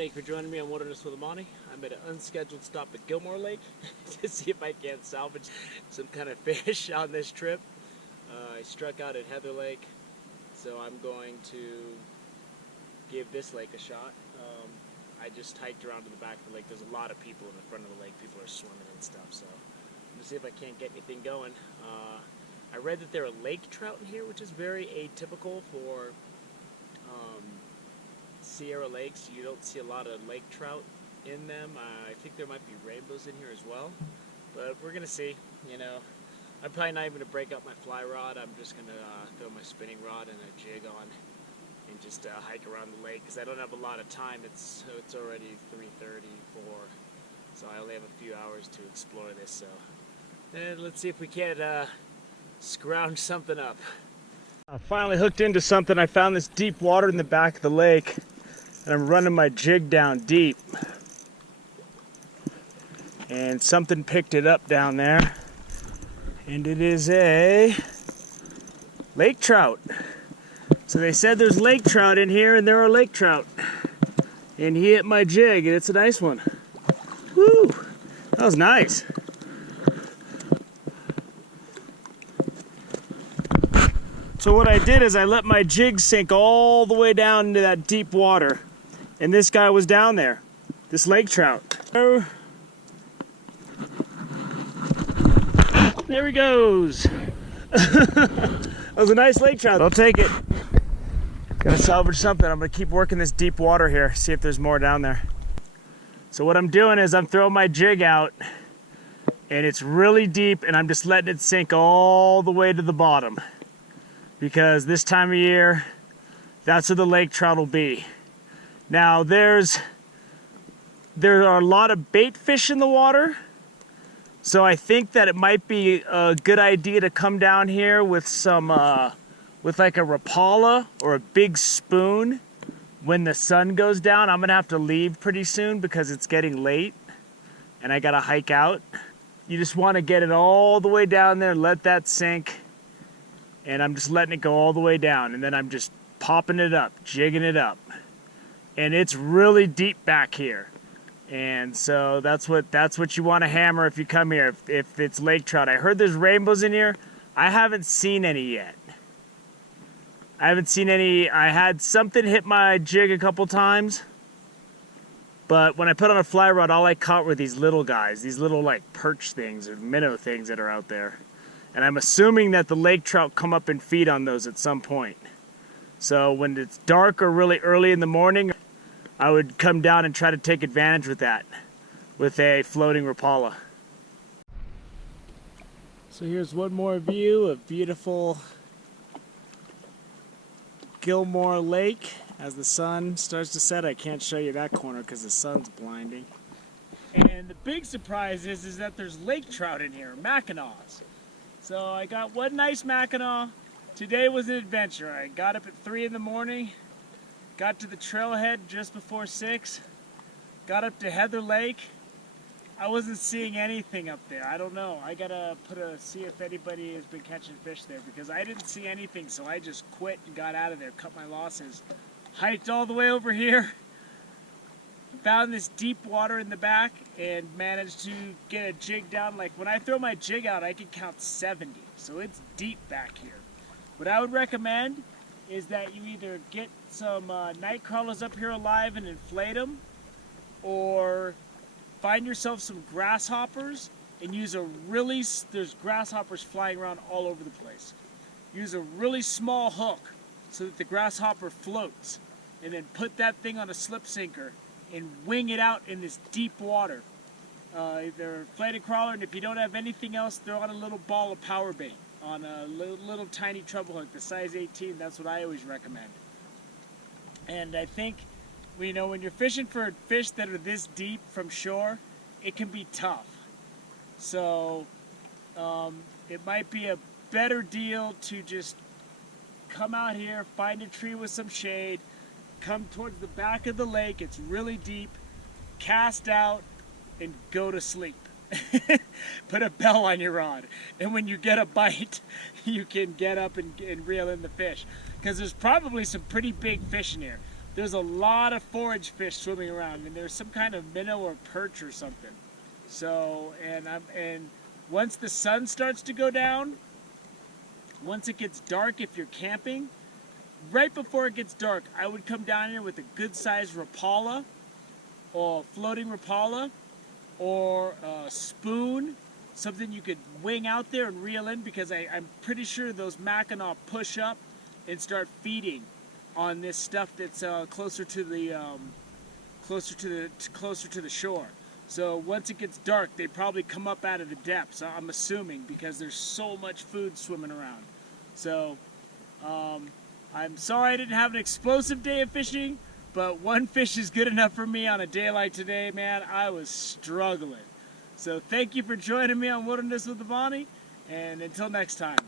Thank you for joining me on Wilderness with Amani. I'm at an unscheduled stop at Gilmore Lake to see if I can salvage some kind of fish on this trip. I struck out at Heather Lake, so I'm going to give this lake a shot. I just hiked around to the back of the lake. There's a lot of people in the front of the lake. People are swimming and stuff, so I'm going to see if I can't get anything going. I read that there are lake trout in here, which is very atypical for Sierra lakes. You don't see a lot of lake trout in them. I think there might be rainbows in here as well, but we're gonna see. You know, I'm probably not even gonna break up my fly rod. I'm just gonna throw my spinning rod and a jig on and just hike around the lake because I don't have a lot of time. It's already 3:30, 4, so I only have a few hours to explore this. So let's see if we can't scrounge something up. I finally hooked into something. I found this deep water in the back of the lake, and I'm running my jig down deep. And something picked it up down there, and it is a lake trout. So they said there's lake trout in here, and there are lake trout. And he hit my jig, and it's a nice one. Woo! That was nice. So what I did is I let my jig sink all the way down into that deep water. And this guy was down there, this lake trout. Oh, there he goes. That was a nice lake trout. I'll take it. Gotta salvage something. I'm gonna keep working this deep water here, see if there's more down there. So what I'm doing is I'm throwing my jig out, and it's really deep, and I'm just letting it sink all the way to the bottom. Because this time of year, that's where the lake trout will be. Now there are a lot of bait fish in the water, so I think that it might be a good idea to come down here with some, with like a Rapala or a big spoon when the sun goes down. I'm gonna have to leave pretty soon because it's getting late and I gotta hike out. You just wanna get it all the way down there, let that sink, and I'm just letting it go all the way down, and then I'm just popping it up, jigging it up. And it's really deep back here. And so that's what you want to hammer if you come here, if it's lake trout. I heard there's rainbows in here. I haven't seen any yet. I haven't seen any. I had something hit my jig a couple times, but when I put on a fly rod, all I caught were these little guys, these little like perch things or minnow things that are out there. And I'm assuming that the lake trout come up and feed on those at some point. So when it's dark or really early in the morning, I would come down and try to take advantage with that, with a floating Rapala. So here's one more view of beautiful Gilmore Lake as the sun starts to set. I can't show you that corner because the sun's blinding. And the big surprise is that there's lake trout in here, Mackinaws. So I got one nice Mackinaw. Today was an adventure. I got up at 3 in the morning, got to the trailhead just before 6, got up to Heather Lake. I wasn't seeing anything up there. I don't know. I gotta see if anybody has been catching fish there because I didn't see anything, so I just quit and got out of there, cut my losses. Hiked all the way over here, found this deep water in the back, and managed to get a jig down. Like when I throw my jig out, I can count 70, so it's deep back here. What I would recommend is that you either get some night crawlers up here alive and inflate them, or find yourself some grasshoppers and use there's grasshoppers flying around all over the place. Use a really small hook so that the grasshopper floats, and then put that thing on a slip sinker and wing it out in this deep water. Either inflated crawler, and if you don't have anything else, throw on a little ball of power bait on a little tiny treble hook, the size 18. That's what I always recommend. And I think, you know, when you're fishing for fish that are this deep from shore, it can be tough. So it might be a better deal to just come out here, find a tree with some shade, come towards the back of the lake. It's really deep, cast out, and go to sleep. Put a bell on your rod, and when you get a bite, you can get up and reel in the fish, because there's probably some pretty big fish in here. there's a lot of forage fish swimming around, and there's some kind of minnow or perch or something. So, and once the sun starts to go down, once it gets dark, if you're camping, right before it gets dark, I would come down here with a good-sized Rapala, or floating Rapala, or a spoon, something you could wing out there and reel in, because I'm pretty sure those Mackinaw push up and start feeding on this stuff that's closer to the shore. So once it gets dark, they probably come up out of the depths, I'm assuming, because there's so much food swimming around. So I'm sorry I didn't have an explosive day of fishing, but one fish is good enough for me on a day like today, man. I was struggling. So thank you for joining me on Wilderness with Devani, and until next time.